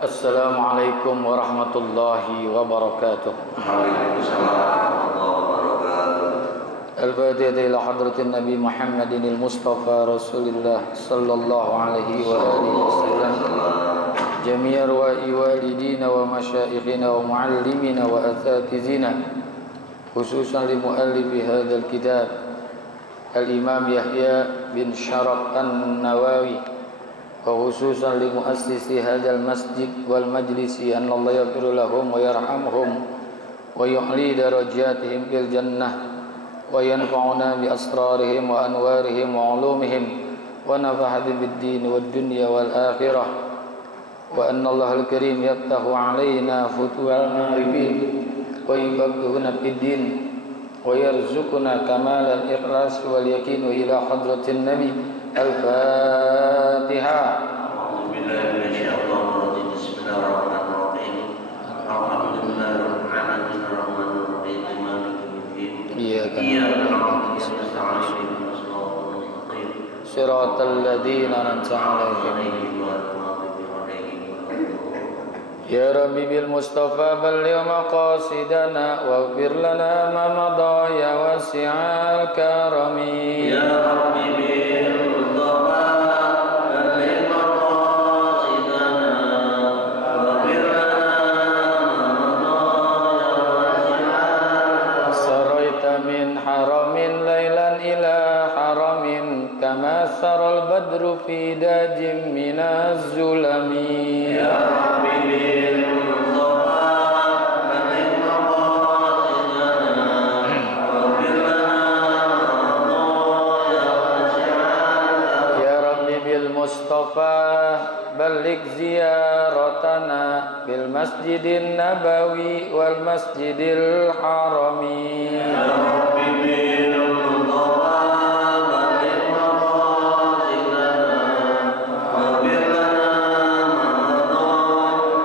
Assalamualaikum warahmatullahi wabarakatuh. Waalaikumsalam warahmatullahi wabarakatuh. Al-Fatihah ila hadratin Nabi Muhammadin al-Mustafa Rasulillah sallallahu alaihi wa alihi wasallam. Jami' arwa'i walidina wa masyayikhina wa muallimina wa asatizina, khususan li muallifi hadzal kitab Al-Imam Yahya bin Syaraf An-Nawawi, khususan li muassisi hadzal masjid wal majlisi, an Allah yaghfir lahum wa yarhamhum wa yu'li darajatihim fil jannah wa yanfa'una bi asrarihim wa anwarihim wa ulumihim wa nafa'ana bid din wad dunya wal akhirah, wa anna Allah al-karim yaftahu alaina futuhal arifin wa yufaqqihuna fid din wa yarzuquna kamal al-ikhlas wal yakin ila hadratin nabi. Al-Fatihah. A'udzu billahi minasyaitonir rajim. Bismillahirrahmanirrahim. Alhamdulillahirabbil alamin arrahmanir rahim maliki yaumiddin. Iyyaka na'budu wa iyyaka nasta'in ihdinas siratal mustaqim. Shiratal ladzina an'amta 'alaihim. Ya Rabbi bil Mustafa balligh maqasidana waghfir lana ma madha ya wasi'al karami. Ya Rabbi bil Mustafa balligh maqasidana waghfir lana ma madha ya wasi'al karami. Saraita min haramin lailan ila haramin kama saral badru fi dajim minaz zulami. Ya Rabbi bil Mustafa balligh maqasidana waghfir lana ma madha ya wasi'al karami. Ya Rabbi bil Mustafa balligh ziyaratana bil masjidin nabawi wal masjidil harami. Ya Rabbi bil Mustafa balligh maqasidana waghfir lana ma madha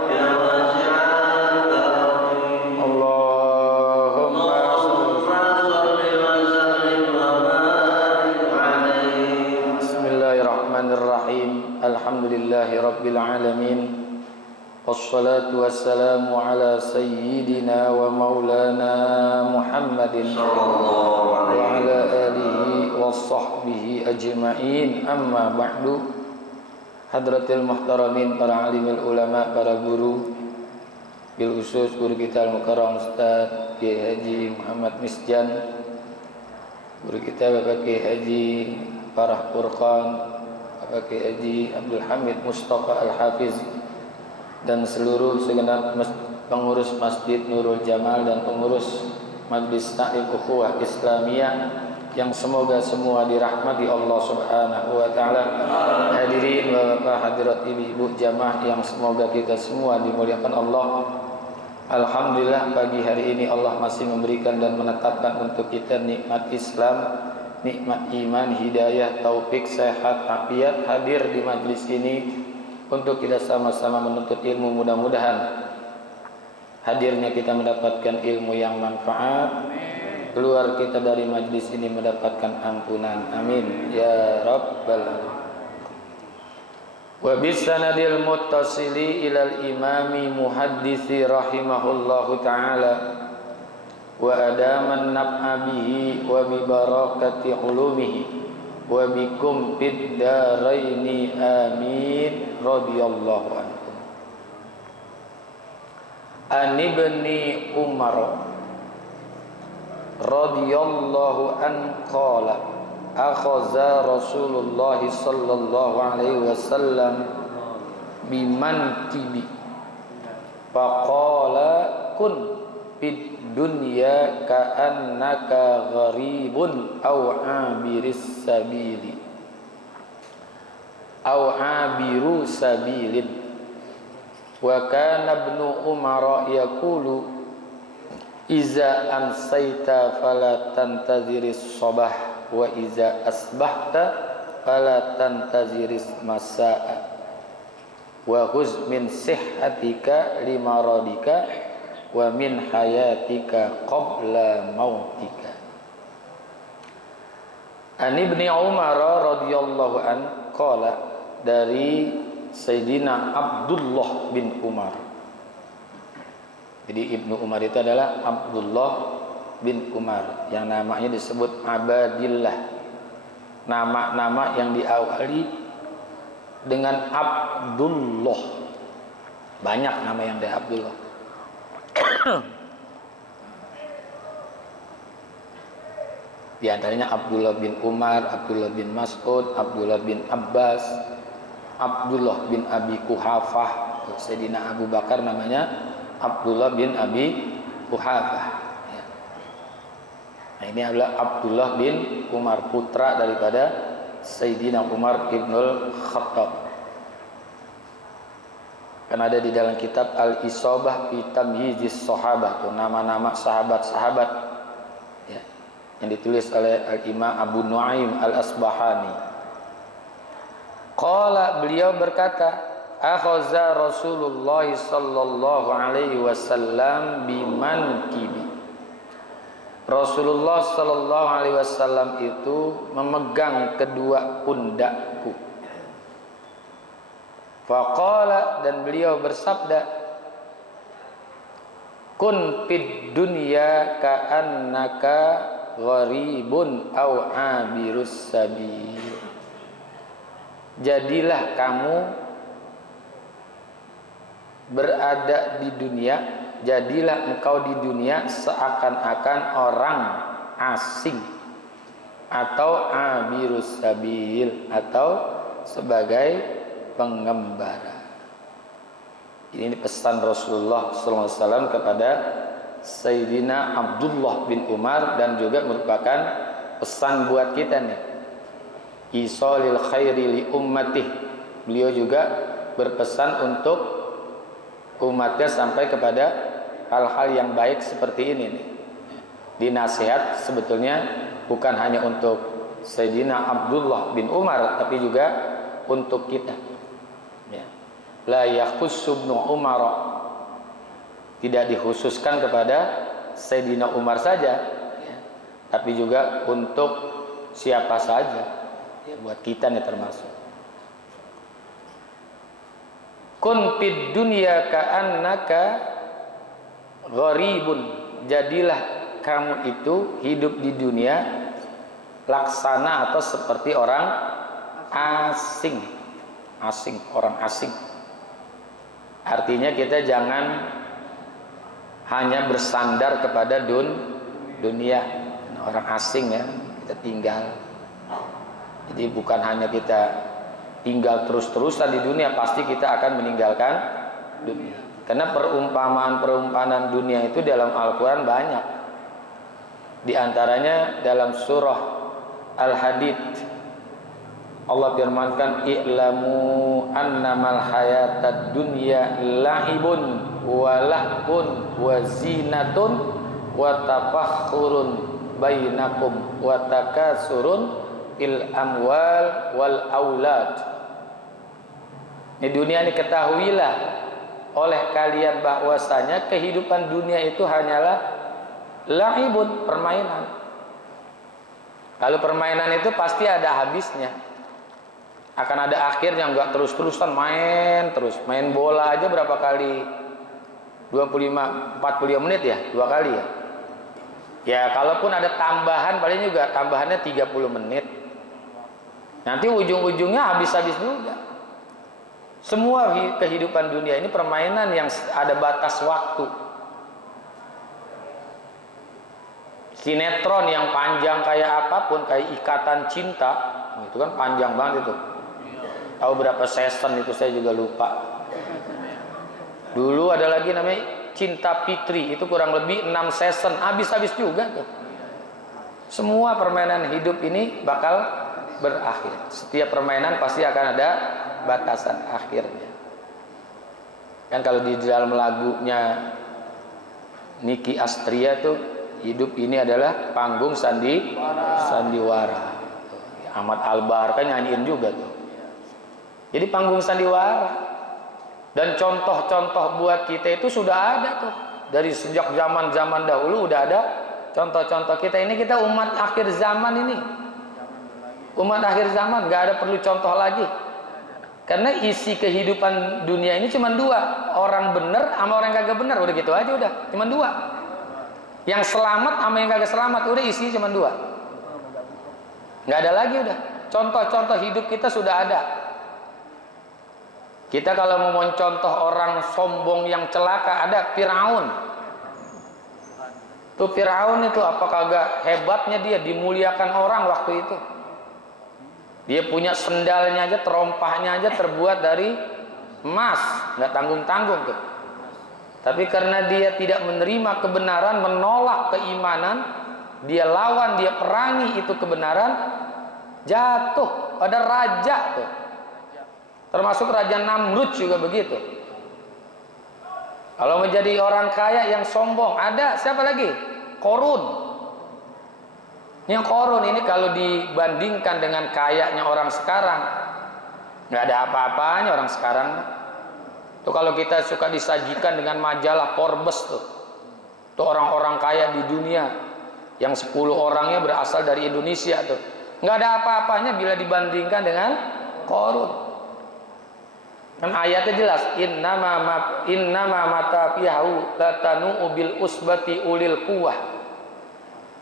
ya wasi'al karami. Allahumma Shalli wa sallim wa barik alaihi. Bismillahirrahmanirrahim. Alhamdulillahi rabbil alamin. Wassalatu wassalamu ala sayyidina wa maulana Muhammadin Sallallahu wa alaihi ala alihi wa sahbihi ajma'in. Amma ba'du. Hadratil muhtaramin, para alimil ulama, para guru, bil khusus guru kita al-mukarram Ustaz Kiai Haji Muhammad Misjan, guru kita Bapak Kiai Haji Farah Furqan, Bapak Kiai Haji Abdul Hamid Mustafa Al-Hafiz, dan seluruh segenap pengurus Masjid Nurul Jamal dan pengurus Majlis Ta'lim Ukhuwah Islamiyah yang semoga semua dirahmati Allah Subhanahu wa taala. Hadirin Bapak, hadirat ibu-ibu jamaah yang semoga kita semua dimuliakan Allah. Alhamdulillah pagi hari ini Allah masih memberikan dan menetapkan untuk kita nikmat Islam, nikmat iman, hidayah, taufik, sehat, afiat, hadir di majlis ini untuk kita sama-sama menuntut ilmu. Mudah-mudahan hadirnya kita mendapatkan ilmu yang manfaat, keluar kita dari majlis ini mendapatkan ampunan. Amin ya rabbal alamin. Wa bisanadil muttasili ilal imami muhaddisi rahimahullahu ta'ala wa adaman naf'a bihi wa bi barakati ulumihi wa bikum fid daraini amin radhiyallahu anhu. An ibni Umar radhiyallahu an qala akhadha Rasulullah sallallahu alaihi wasallam biman tibi faqala kun fid dunya ka'annaka gharibun aw abiris sabili aw abiru sabilin. Wa kana ibnu Umar yaqulu iza amsayta fala tantaziris sabah wa iza asbahta fala tantaziris masaa wa khuz min sihhatika limaradika wa min hayatika qabla mautika. An ibni Umar radhiyallahu an qala, dari Sayyidina Abdullah bin Umar. Jadi Ibnu Umar itu adalah Abdullah bin Umar yang namanya disebut Abadillah. Nama-nama yang diawali dengan Abdullah. Banyak nama yang dari Abdullah. Di antaranya Abdullah bin Umar, Abdullah bin Mas'ud, Abdullah bin Abbas, Abdullah bin Abi Quhafah. Sayyidina Abu Bakar namanya Abdullah bin Abi Quhafah. Nah, ini adalah Abdullah bin Umar, putra daripada Sayyidina Umar ibnul Khattab. Kan ada di dalam kitab Al-Isabah fi Tamyizis Sahabah, tuh nama-nama sahabat-sahabat ya, yang ditulis oleh Al-Imam Abu Nuaim Al-Asbahani. Qala, beliau berkata, akhaza Rasulullah sallallahu alaihi wasallam bimankibi. Rasulullah sallallahu alaihi wasallam itu memegang kedua pundakku. Faqala, dan beliau bersabda, kun fid dunya ka'annaka gharibun aw abirus sabil. Jadilah kamu berada di dunia, jadilah engkau di dunia seakan-akan orang asing atau abirus sabil, atau sebagai pengembara. Ini pesan Rasulullah SAW kepada Sayyidina Abdullah bin Umar, dan juga merupakan pesan buat kita nih. Isalil khairi li ummatih. Beliau juga berpesan untuk umatnya sampai kepada hal-hal yang baik seperti ini nih. Dinasihat sebetulnya bukan hanya untuk Sayyidina Abdullah bin Umar, tapi juga untuk kita. La yakhussu ibnu Umar, tidak dikhususkan kepada Sayyidina Umar saja ya, tapi juga untuk siapa saja ya, buat kita nih termasuk. Kun fid dunya ka'annaka gharibun, jadilah kamu itu hidup di dunia laksana atau seperti orang asing. Orang asing. Artinya kita jangan hanya bersandar kepada dunia, orang asing ya, kita tinggal. Jadi bukan hanya kita tinggal terus-terusan di dunia, pasti kita akan meninggalkan dunia. Karena perumpamaan dunia itu dalam Al-Quran banyak. Di antaranya dalam surah Al-Hadid, Allah firmankan, i'lamu annamal hayatad dunya la'ibun wa lahun wa zinatun wa tafakhurun bainakum wa takasurun il amwal wal aulad. Di dunia ini ketahuilah oleh kalian bahwasanya kehidupan dunia itu hanyalah la'ibun, permainan. Kalau permainan itu pasti ada habisnya, akan ada akhirnya, enggak terus-terusan main bola aja berapa kali, 45 menit ya, 2 kali ya. Ya kalaupun ada tambahan, paling juga tambahannya 30 menit. Nanti ujung-ujungnya habis-habis juga. Semua kehidupan dunia ini permainan yang ada batas waktu. Sinetron yang panjang kayak apapun, kayak Ikatan Cinta, itu kan panjang banget itu. Tahu berapa season itu saya juga lupa. Dulu ada lagi namanya Cinta Fitri, itu kurang lebih 6 season, habis-habis juga tuh. Semua permainan hidup ini bakal berakhir. Setiap permainan pasti akan ada batasan akhirnya. Kan kalau di dalam lagunya Niki Astria tuh, hidup ini adalah panggung sandiwara. Ahmad Albar kan nyanyiin juga tuh. Jadi panggung sandiwara. Dan contoh-contoh buat kita itu sudah ada tuh. Dari sejak zaman-zaman dahulu udah ada contoh-contoh kita. Ini kita umat akhir zaman ini. Umat akhir zaman, gak ada perlu contoh lagi. Karena isi kehidupan dunia ini cuma dua, orang bener sama orang kagak bener, udah gitu aja udah, cuma dua. Yang selamat sama yang kagak selamat, udah isi cuma dua. Nggak ada lagi udah. Contoh-contoh hidup kita sudah ada. Kita kalau mau mencontoh orang sombong yang celaka, ada Firaun. Tuh Firaun itu apa kagak hebatnya dia, dimuliakan orang waktu itu. Dia punya sendalnya aja, terompahnya aja terbuat dari emas, nggak tanggung-tanggung tuh. Tapi karena dia tidak menerima kebenaran, menolak keimanan, dia lawan, dia perangi itu kebenaran, jatuh pada raja tuh. Termasuk Raja Namrud juga begitu. Kalau menjadi orang kaya yang sombong, ada siapa lagi? Korun. Yang Korun ini kalau dibandingkan dengan kayanya orang sekarang, nggak ada apa-apanya orang sekarang. Tuh kalau kita suka disajikan dengan majalah Forbes tuh orang-orang kaya di dunia, yang 10 orangnya berasal dari Indonesia tuh, nggak ada apa-apanya bila dibandingkan dengan Korun. Kan ayatnya jelas, innama matafiyahu latanu bil usbati ulil quwwah.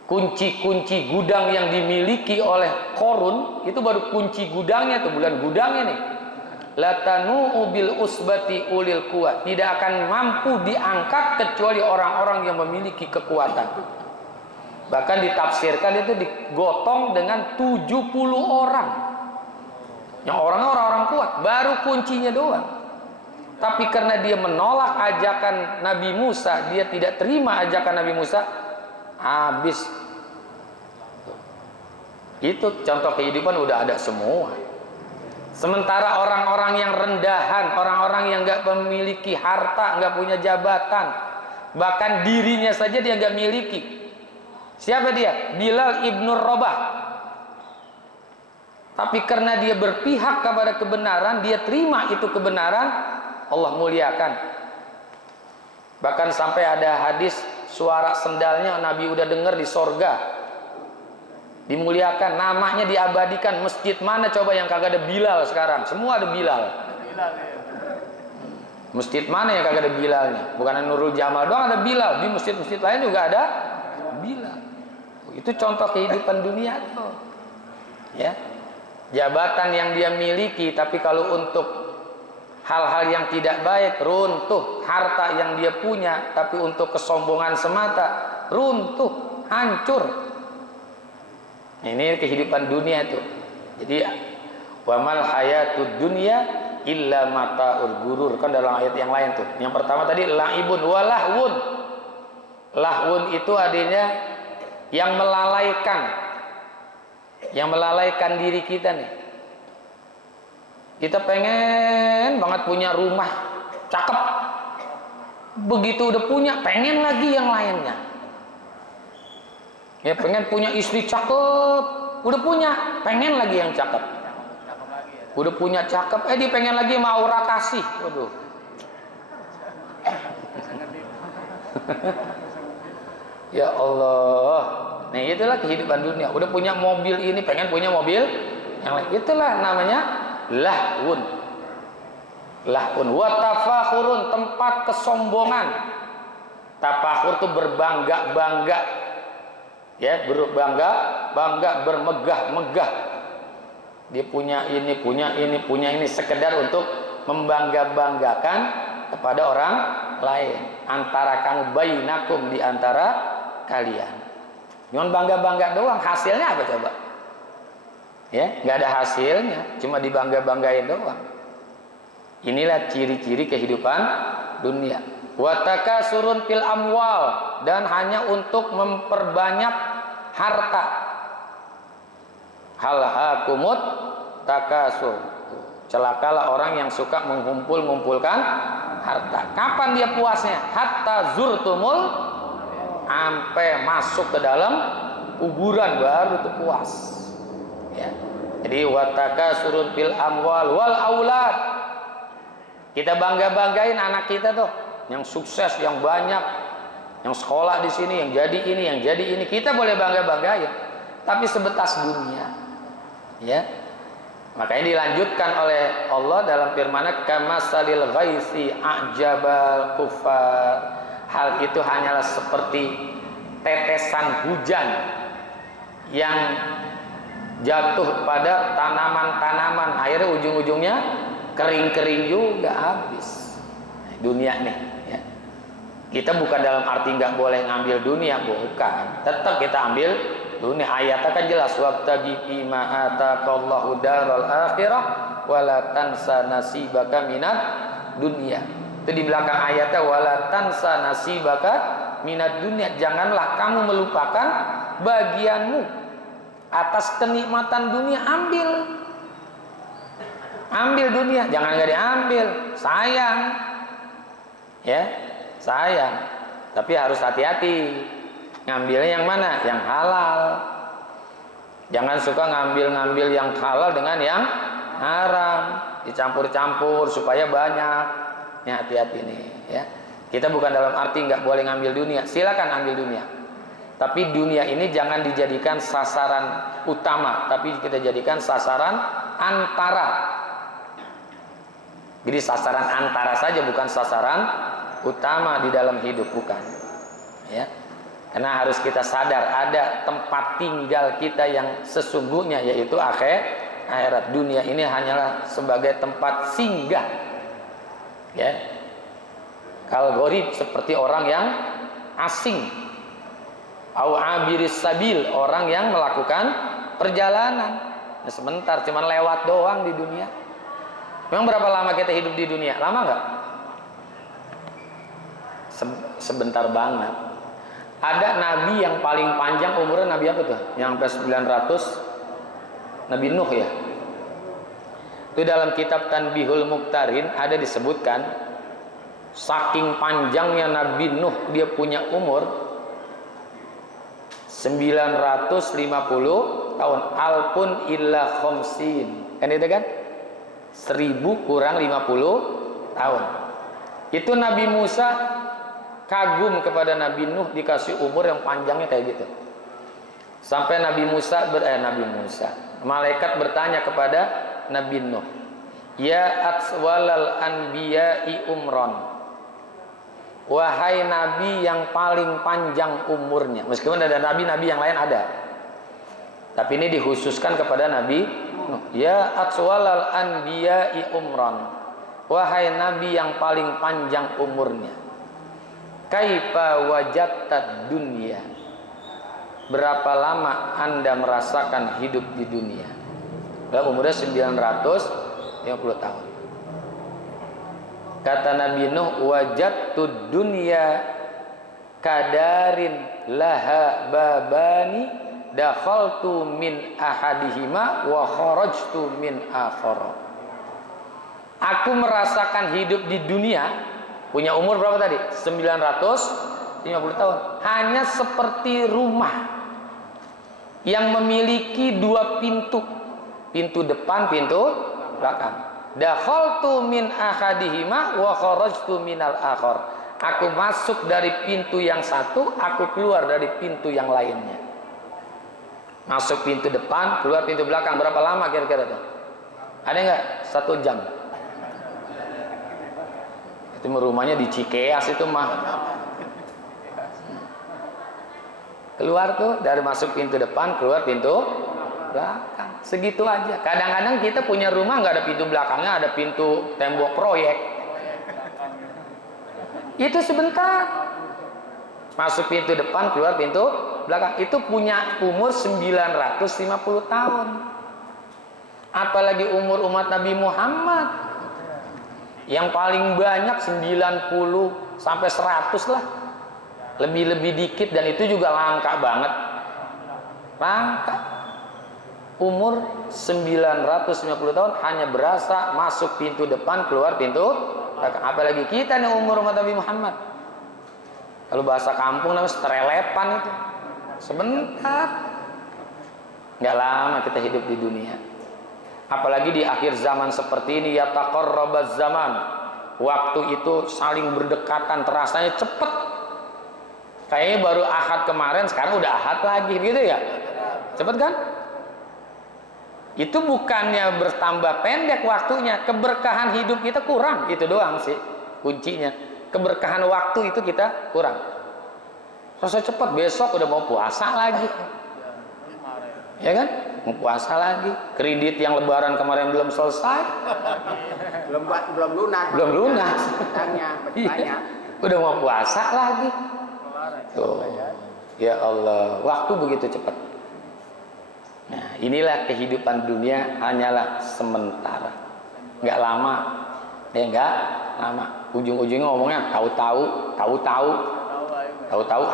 Kunci-kunci gudang yang dimiliki oleh Korun itu baru kunci gudangnya tuh, bulan gudangnya nih. Latanu bil usbati ulil quwwah, tidak akan mampu diangkat kecuali orang-orang yang memiliki kekuatan. Bahkan ditafsirkan itu digotong dengan 70 orang. Yang orangnya orang-orang kuat, baru kuncinya doang. Tapi karena dia menolak ajakan Nabi Musa, dia tidak terima ajakan Nabi Musa, habis. Itu contoh kehidupan udah ada semua. Sementara orang-orang yang rendahan, orang-orang yang nggak memiliki harta, nggak punya jabatan, bahkan dirinya saja dia nggak miliki. Siapa dia? Bilal ibnu Rabah. Tapi karena dia berpihak kepada kebenaran, dia terima itu kebenaran, Allah muliakan. Bahkan sampai ada hadis suara sendalnya Nabi udah dengar di sorga, dimuliakan, namanya diabadikan. Masjid mana coba yang kagak ada Bilal sekarang? Semua ada Bilal. Masjid mana yang kagak ada Bilalnya? Bukan Nurul Jamal doang ada Bilal, di masjid-masjid lain juga ada Bilal. Itu contoh kehidupan dunia tuh. Ya. Jabatan yang dia miliki, tapi kalau untuk hal-hal yang tidak baik, runtuh. Harta yang dia punya, tapi untuk kesombongan semata, runtuh, hancur. Ini kehidupan dunia itu. Jadi wamal hayatud dunya illa mata'ul gurur, kan dalam ayat yang lain tuh. Yang pertama tadi laibun walahwun. Lahwun itu artinya yang melalaikan. Yang melalaikan diri kita nih. Kita pengen banget punya rumah cakep. Begitu udah punya, pengen lagi yang lainnya. Ya pengen punya istri cakep, udah punya, pengen lagi yang cakep. Udah punya cakep, dia pengen lagi sama aura kasih. Waduh. Ya Allah. Nah itulah kehidupan dunia. Udah punya mobil ini, pengen punya mobil yang lain. Itulah namanya lahun. Lahun wa tafakhurun, tempat kesombongan. Tafakhur itu berbangga-bangga. Ya, berbangga-bangga, bermegah-megah. Dia punya ini, sekedar untuk membangga-banggakan kepada orang lain. Antara kamu bainakum, di antara kalian. Cuma bangga-bangga doang, hasilnya apa coba? Ya, nggak ada hasilnya, cuma dibangga-banggain doang. Inilah ciri-ciri kehidupan dunia. Wa takasurun fil amwal, dan hanya untuk memperbanyak harta. Hal hakumut takasur. Celakalah orang yang suka mengumpulkan harta. Kapan dia puasnya? Hatta zurtumul, sampai masuk ke dalam kuburan baru itu puas. Ya. Jadi wataka surun fil amwal wal aulad. Kita bangga-banggain anak kita tuh, yang sukses, yang banyak, yang sekolah di sini, yang jadi ini, yang jadi ini. Kita boleh bangga-banggain, tapi sebatas dunia. Ya. Makanya dilanjutkan oleh Allah dalam firman-Nya, kamasalil ghaisi a'jabal kuffar. Hal itu hanyalah seperti tetesan hujan yang jatuh pada tanaman-tanaman, akhirnya ujung-ujungnya kering-kering juga, habis. Dunia nih ya. Kita bukan dalam arti nggak boleh ngambil dunia, bukan. Tetap kita ambil dunia. Ayatnya kan jelas, wabtaghi fima ataqallahu daral akhirah wala tansa nasibaka minad dunya. Itu di belakang ayatnya, wala tansa nasibaka minad dunya. Janganlah kamu melupakan bagianmu atas kenikmatan dunia. Ambil dunia, jangan nggak diambil, sayang ya, sayang. Tapi harus hati-hati, ngambilnya yang mana? Yang halal. Jangan suka ngambil yang halal dengan yang haram, dicampur-campur supaya banyak. Ya, hati-hati nih ya. Kita bukan dalam arti nggak boleh ngambil dunia, silakan ambil dunia. Tapi dunia ini jangan dijadikan sasaran utama, tapi kita jadikan sasaran antara. Jadi sasaran antara saja, bukan sasaran utama di dalam hidup, bukan. Ya. Karena harus kita sadar ada tempat tinggal kita yang sesungguhnya, yaitu akhirat. Dunia ini hanyalah sebagai tempat singgah. Ya. Kal gharib, seperti orang yang asing. Au abiris sabil, orang yang melakukan perjalanan. Nah, sebentar, cuman lewat doang di dunia. Memang berapa lama kita hidup di dunia? Lama nggak? Sebentar banget. Ada nabi yang paling panjang umurnya, nabi apa tuh? Yang sampai 900, Nabi Nuh ya. Itu dalam kitab Tanbihul Muqtarin ada disebutkan, saking panjangnya Nabi Nuh, dia punya umur 950 tahun. Alpun illa khomsin, kan itu kan? 1000 kurang 50 tahun. Itu Nabi Musa kagum kepada Nabi Nuh, dikasih umur yang panjangnya kayak gitu. Sampai Nabi Musa malaikat bertanya kepada Nabi Nuh, ya atswalal anbiya'i umron, wahai nabi yang paling panjang umurnya. Meskipun ada nabi-nabi yang lain ada, tapi ini dikhususkan kepada Nabi Nuh. Ya atswalal anbiya'i umron, wahai nabi yang paling panjang umurnya. Kaifa wajadtad dunya, berapa lama anda merasakan hidup di dunia? Umurnya 950 tahun. Kata Nabi Nuh, wajadtud dunya kadarin laha babani dakhaltu min ahadihima wa kharajtu min akhara. Aku merasakan hidup di dunia, punya umur berapa tadi? 950 tahun. Hanya seperti rumah yang memiliki dua pintu. Pintu depan, pintu belakang. Dakhaltu min ahadihima wa kharajtu minal akhar. Aku masuk dari pintu yang satu, aku keluar dari pintu yang lainnya. Masuk pintu depan, keluar pintu belakang. Berapa lama kira-kira tuh? Ada nggak? 1 jam. Itu rumahnya di Cikeas itu mah. Keluar tuh dari masuk pintu depan, keluar pintu belakang. Segitu aja. Kadang-kadang kita punya rumah nggak ada pintu belakangnya, ada pintu tembok proyek. Itu sebentar. Masuk pintu depan, keluar pintu belakang. Itu punya umur 950 tahun. Apalagi umur umat Nabi Muhammad yang paling banyak 90 sampai 100 lah. Lebih-lebih dikit, dan itu juga langka banget. Langka. Umur 950 tahun hanya berasa masuk pintu depan, keluar pintu belakang. Apalagi kita nih umur umat Nabi Muhammad. Kalau bahasa kampung namanya strelepan itu. Sebentar. Nggak lama kita hidup di dunia. Apalagi di akhir zaman seperti ini, ya taqarrabaz zaman. Waktu itu saling berdekatan, terasanya cepet. Kayaknya baru Ahad kemarin, sekarang udah Ahad lagi, gitu ya. Cepet kan? Itu bukannya bertambah pendek waktunya, keberkahan hidup kita kurang. Itu doang sih kuncinya. Keberkahan waktu itu kita kurang. Rasa cepat, besok udah mau puasa lagi. Ya kan? Mau puasa lagi. Kredit yang lebaran kemarin belum selesai. belum lunas. Belum lunas. Iya. Udah mau puasa lagi. Tuh. Ya Allah, waktu begitu cepat. Nah, inilah kehidupan dunia hanyalah sementara. Enggak lama. Ya enggak lama. Ujung-ujungnya ngomongnya tahu-tahu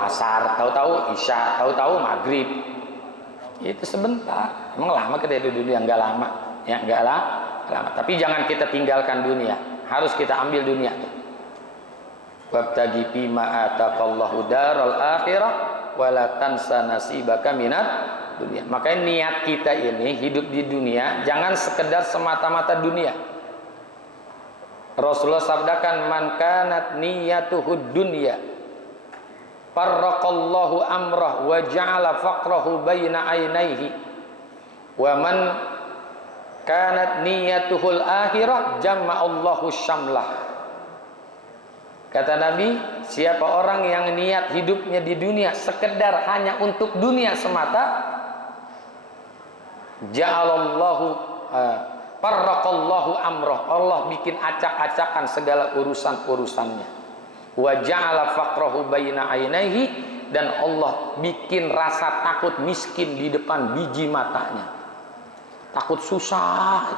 asar, tahu-tahu isya, tahu-tahu maghrib. Itu sebentar. Emang lama kita di dunia? Enggak lama. Ya enggak lama. Tapi jangan kita tinggalkan dunia. Harus kita ambil dunia. Wabtaghi fima ataqallahu daral akhirah wala tansa nasibaka minad dunia. Makanya niat kita ini hidup di dunia jangan sekedar semata-mata dunia. Rasulullah sabdakan man kanat niyatuhud dunya farraqallahu amrah wa ja'ala faqrahu baina ainaihi wa man kanat niyatuhul akhirah jama'allahu syamlah. Kata Nabi, siapa orang yang niat hidupnya di dunia sekedar hanya untuk dunia semata, ja'alallahu farraqallahu amrah, Allah bikin acak-acakan segala urusan-urusannya. Wa ja'ala faqrahu baina ainaihi, dan Allah bikin rasa takut miskin di depan biji matanya. Takut susah,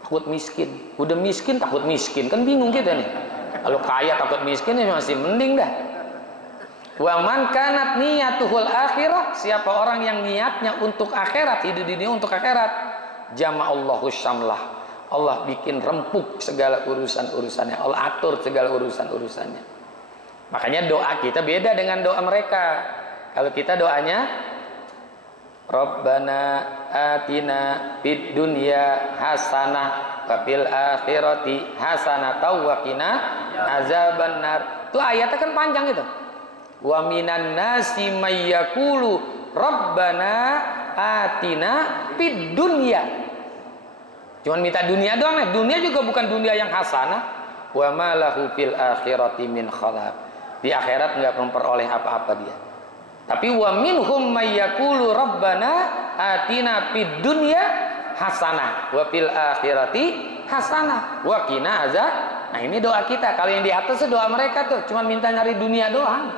takut miskin. Udah miskin takut miskin, kan bingung kita nih. Kalau kaya takut miskin ya masih mending dah. Wa man kanat niyatuhul akhirah, siapa orang yang niatnya untuk akhirat, hidup di dunia untuk akhirat, jama'allahu syamlah, Allah bikin rempuk segala urusan-urusannya, Allah atur segala urusan-urusannya. Makanya doa kita beda dengan doa mereka. Kalau kita doanya Rabbana atina fid dunya hasanah wa fil akhirati hasanah wa qina azabannar. Itu ayatnya kan panjang itu. Wa minan nasi may yaqulu Rabbana atina fid dunya. Cuman minta dunia doang, dunia juga bukan dunia yang hasanah. Wa ma lahu fil akhirati min khalaq. Di akhirat enggak memperoleh apa-apa dia. Tapi wa minhum may yaqulu Rabbana atina fid dunya hasanah wa fil akhirati hasanah wa qina azab. Nah, ini doa kita. Kalau yang di atas doa mereka tuh cuma minta nyari dunia doang.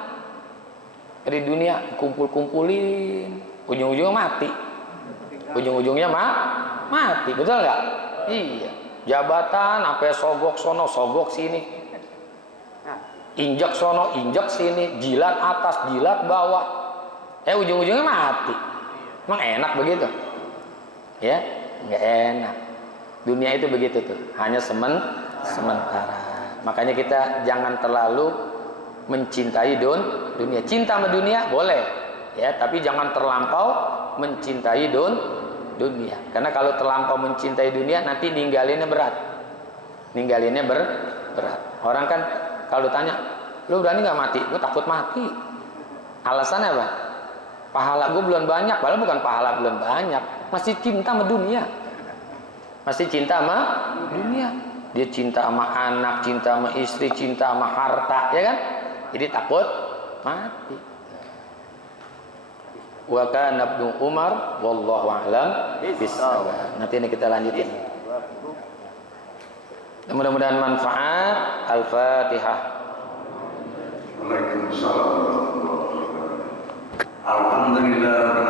Dari dunia kumpul-kumpulin, ujung-ujungnya mati. Ujung-ujungnya mati, betul nggak? Iya. Jabatan sampai sogok sono, sogok sini. Injak sono, injak sini, jilat atas, jilat bawah. Ujung-ujungnya mati. Emang enak begitu? Ya, nggak enak. Dunia itu begitu tuh, hanya sementara. Makanya kita jangan terlalu mencintai dunia. Cinta sama dunia boleh, ya, tapi jangan terlampau mencintai dunia. Karena kalau terlampau mencintai dunia, nanti ninggalinnya berat. Ninggalinnya berat. Orang kan kalau tanya, lu berani nggak mati? Gue takut mati. Alasannya apa? Pahala gue belum banyak. Padahal bukan pahala belum banyak, masih cinta sama dunia. Masih cinta sama dunia. Dia cinta sama anak, cinta sama istri, cinta sama harta, ya kan? Jadi takut mati. Wa kana Ibnu Umar wallahu a'lam bissawab. Nanti ini kita lanjutin. Mudah-mudahan manfaat. Al-Fatihah. Waalaikumsalam. Alhamdulillah.